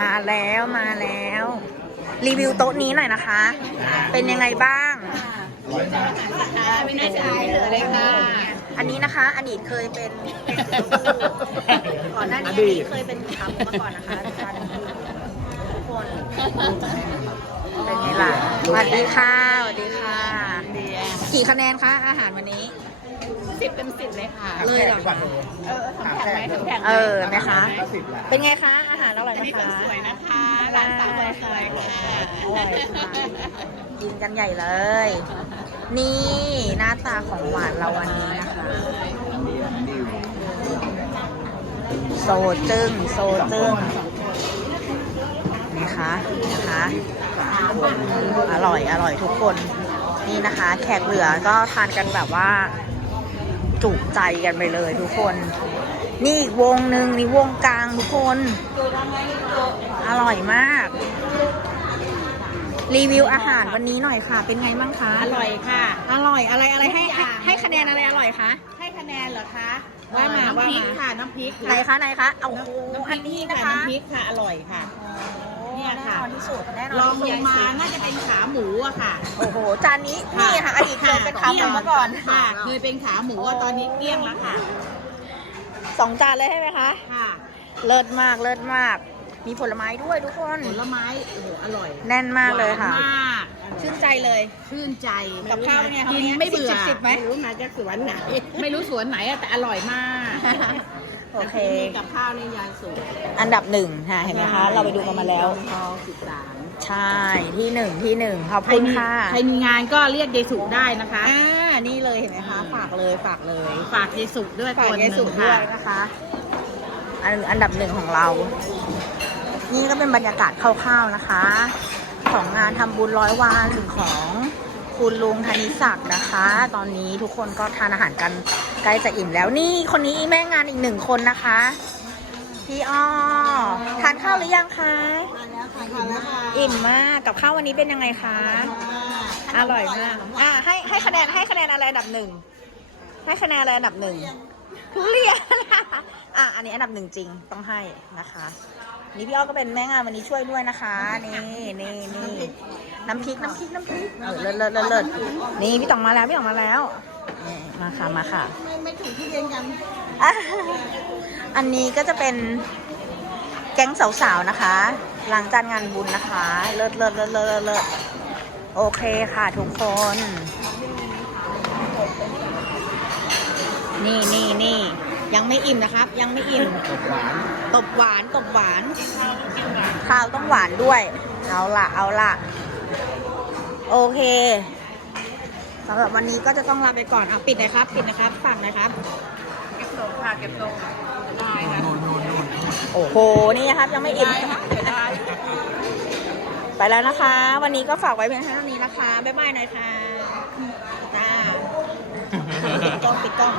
มาแล้วมาแล้ว รีวิวโต๊ะนี้หน่อยนะคะ เป็นยังไงบ้างไม่ได้ใช้เลยค่ะอันนี้นะคะ อดีตเคยเป็นก่อนหน้านี้อดีตเคยเป็นขาหมูมาก่อนนะคะอาจารย์ทุกคนเป็นไงล่ะสวัสดีค่ะสวัสดีค่ะ กี่คะแนนคะอาหารวันนี้ สิบเต็มสิบเลยค่ะ เลยเหรอคะ เออทำแผ่นไหมทำแผ่นไหมเออนะคะเป็นไงคะ อาหารอร่อยอันไหมนี้คนคะ สวยนะคะร้านสาวคนสวยค่ะอร่อยค่ะ กินกันใหญ่เลย นี่หน้าตาของหวานเราวันนี้นะคะ โซจึ้งโซจึ้งนะคะนะคะอร่อยอร่อยทุกคนนี่นะคะ แขกเหลือก็ทานกันแบบว่า จุใจกันไปเลยทุกคน นี่อีกวงหนึ่งนี่วงกลางทุกคน อร่อยมาก รีวิวอาหารวันนี้หน่อยค่ะ เป็นไงบ้างคะ อร่อยค่ะ อร่อยอะไรอะไรให้ให้ให้คะแนนอะไรอร่อยคะ ให้คะแนนเหรอคะว่ามาน้ำพริกว่ามาค่ะน้ำพริกไหนคะไหนคะเอาน้ำอัอันนนี้นี้นะนะคะคะ น้ำพริกค่ะ อร่อยค่ะ เนี่ยค่ะแน่นอนที่สุดแน่นอนลองที่ลสุดงมาน่าจะเป็นขาหมูอะค่ะ โอ้โห จานนี้นี่ค่ะอดีตเคยเป็นขาหมูมาก่อนค่ะเคยเป็นขาหมูอะตอนนี้เกลี้ยงแล้วค่ะสองจานเลยใช่ไหมคะค่ะ เลิศมากเลิศมาก มีผลไม้ด้วยทุกคนผลไม้โอ้โหอร่อย แน่นมากเลยค่ะหวานมากชื่นใจเลยชื่นใจกับข้าวเป็นไงคะกินวันนี้ไม่เบื่อสิบสิบไหมรู้มาจากสวนไหน ไม่รู้สวนไหนอะแต่อร่อยมาก โอเค แต่ที่นี่กับข้าวในยายสูตรอันดับหนึ่งค่ะเห็นไหมคะ เราไปดูกันมาแล้ว ทองสิบสามใช่ที่หนึ่งที่หนึ่งขอบใครคุณมีค่ะใครมีงานก็เรียกยายสุได้นะคะ อ่านี่เลยเห็นไหมคะ ฝากเลยฝากเลยฝากยายสุด้วยฝากคนหยายนึ่สุงด้วค่ะยนะคะ อันอันดับหนึ่งของเรา นี่ก็เป็นบรรยากาศคร่าวๆนะคะ ของงานทำบุญร้อยวันของคุณลุงธนิศักดิ์นะคะ ตอนนี้ทุกคนก็ทานอาหารกัน ใกล้จะอิ่มแล้วนี่คนนี้แม่งานอีกหนึ่งคนนะคะ พี่อ้อทานข้าวหรือยังคะมาแล้วค่ะมาแล้วค่ะอิ่มมากกับข้าววันนี้เป็นยังไงคะอร่อยมากอ่าให้ให้คะแนนให้คะแนนอะไรอันดับหนึ่งให้คะแนนอะไรอันดับหนึ่งทุเรียนอะอันนี้อันดับหนึ่งจริงต้องให้นะคะ นี่พี่อ้อก็เป็นแม่งานวันนี้ช่วยด้วยนะคะ นี่นี่นี่น้ำพริกน้ำพริกน้ำพริกเออเลิศเลิศเลิศเลิศนี่พี่ต๋องมาแล้วพี่ต๋องมาแล้วนี่ มาค่ะมาค่ะ ไม่ไม่ถูกที่เรียนกันอะอันนี้ก็จะเป็นแก๊งสาวๆนะคะ หลังจานงานบุญนะคะ เลิศเลิศเลิศเลิศเลิศโอเคค่ะทุกคน นี่นี่นี่ยังไม่อิ่มนะครับ ยังไม่อิ่มตบหวาน ตบหวานข้าวต้องหวานด้วย เอาละเอาละโอเค สำหรับวันนี้ก็จะต้องลาไปก่อนเอาปิดหนะครับ ปิดนะครับฝากหนะครับ เก็บตรงค่ะ เก็บตรงได้ค่ะโอ้โห นี่นะครับยังไม่อิ่มได้ค่ะได้ไปแล้วนะคะ วันนี้ก็ฝากไว้เพียงเท่านี้นะคะ บ๊ายบายหน่อยค่ะจ้าปิดกล้องปิดกล้อง